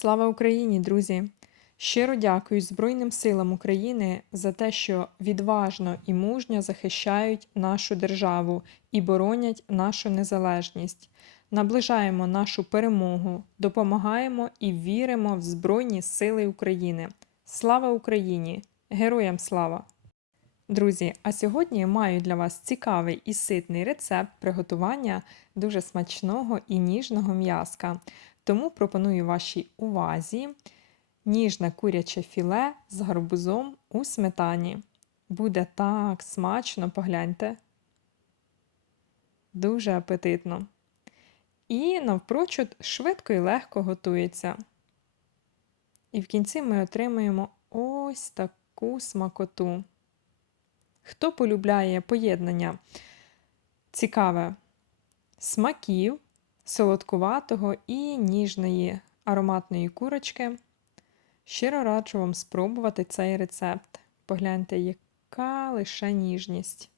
Слава Україні, друзі! Щиро дякую Збройним силам України за те, що відважно і мужньо захищають нашу державу і боронять нашу незалежність. Наближаємо нашу перемогу, допомагаємо і віримо в Збройні Сили України. Слава Україні! Героям слава! Друзі, а сьогодні я маю для вас цікавий і ситний рецепт приготування дуже смачного і ніжного м'яска. Тому пропоную вашій увазі ніжне куряче філе з гарбузом у сметані. Буде так смачно, погляньте. Дуже апетитно. І навпрочуд швидко і легко готується. І в кінці ми отримуємо ось таку смакоту. Хто полюбляє поєднання цікаве смаків, солодкуватого і ніжної ароматної курочки, щиро раджу вам спробувати цей рецепт. Погляньте, яка лише ніжність.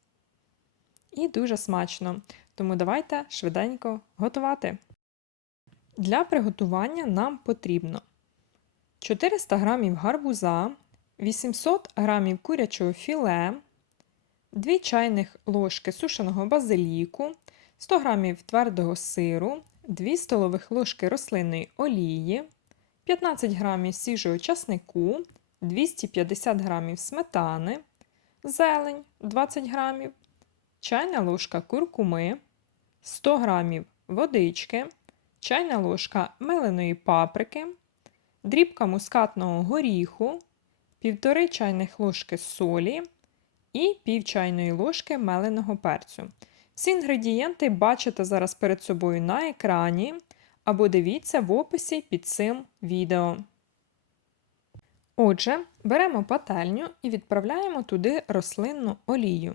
І дуже смачно. Тому давайте швиденько готувати. Для приготування нам потрібно 400 г гарбуза, 800 г курячого філе. 2 чайних ложки сушеного базиліку, 100 г твердого сиру, 2 столових ложки рослинної олії, 15 г свіжого часнику, 250 г сметани, зелень 20 г, чайна ложка куркуми, 100 г водички, чайна ложка меленої паприки, дрібка мускатного горіху, 1,5 чайних ложки солі і пів чайної ложки меленого перцю. Всі інгредієнти бачите зараз перед собою на екрані, або дивіться в описі під цим відео. Отже, беремо пательню і відправляємо туди рослинну олію.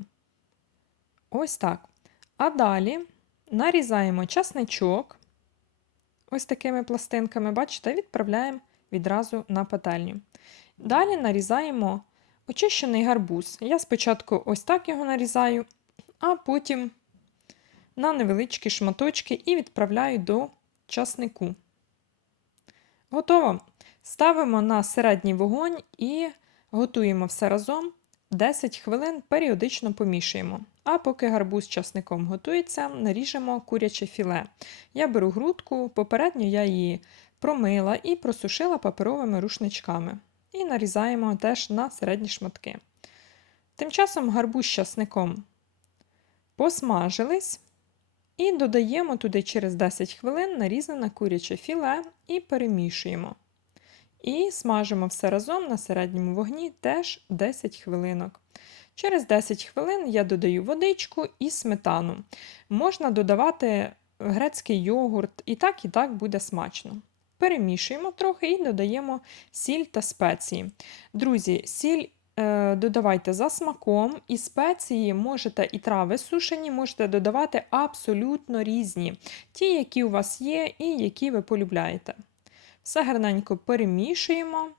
Ось так. А далі нарізаємо часничок, ось такими пластинками, бачите, відправляємо відразу на пательню. Далі нарізаємо Очищений гарбуз. Я спочатку ось так його нарізаю, а потім на невеличкі шматочки і відправляю до часнику. Готово. Ставимо на середній вогонь і готуємо все разом 10 хвилин, періодично помішуємо. А поки гарбуз з часником готується, наріжемо куряче філе. Я беру грудку, попередньо я її промила і просушила паперовими рушничками і нарізаємо теж на середні шматки. Тим часом гарбуз з часником посмажились і додаємо туди через 10 хвилин нарізане куряче філе і перемішуємо. І смажимо все разом на середньому вогні теж 10 хвилинок. Через 10 хвилин я додаю водичку і сметану. Можна додавати грецький йогурт, і так, і так буде смачно. Перемішуємо трохи і додаємо сіль та спеції. Друзі, сіль додавайте за смаком, і спеції можете і трави сушені, можете додавати абсолютно різні, ті, які у вас є, і які ви полюбляєте. Все гарненько перемішуємо,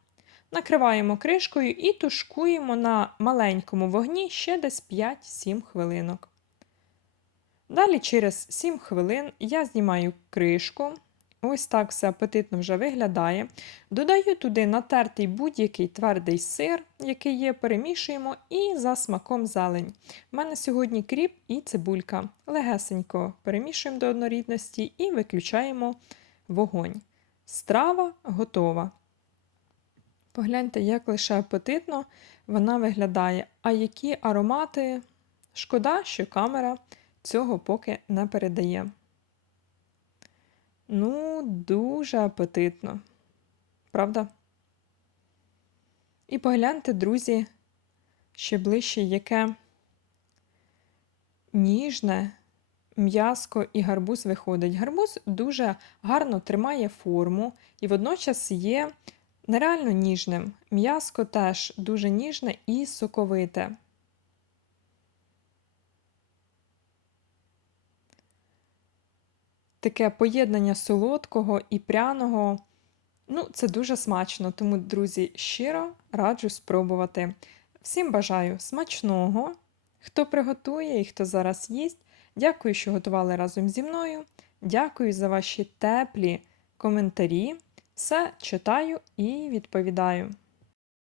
накриваємо кришкою і тушкуємо на маленькому вогні ще десь 5-7 хвилинок. Далі, через 7 хвилин я знімаю кришку. Ось так все апетитно вже виглядає. Додаю туди натертий будь-який твердий сир, який є, перемішуємо, і за смаком зелень. У мене сьогодні кріп і цибулька. Легесенько перемішуємо до однорідності і виключаємо вогонь. Страва готова. Погляньте, як лише апетитно вона виглядає. А які аромати, шкода, що камера цього поки не передає. Ну, дуже апетитно. Правда? І погляньте, друзі, ще ближче, яке ніжне м'язко і гарбуз виходить. Гарбуз дуже гарно тримає форму і водночас є нереально ніжним. М'язко теж дуже ніжне і соковите. Таке поєднання солодкого і пряного. Ну, це дуже смачно, тому, друзі, щиро раджу спробувати. Всім бажаю смачного, хто приготує і хто зараз їсть. Дякую, що готували разом зі мною. Дякую за ваші теплі коментарі. Все читаю і відповідаю.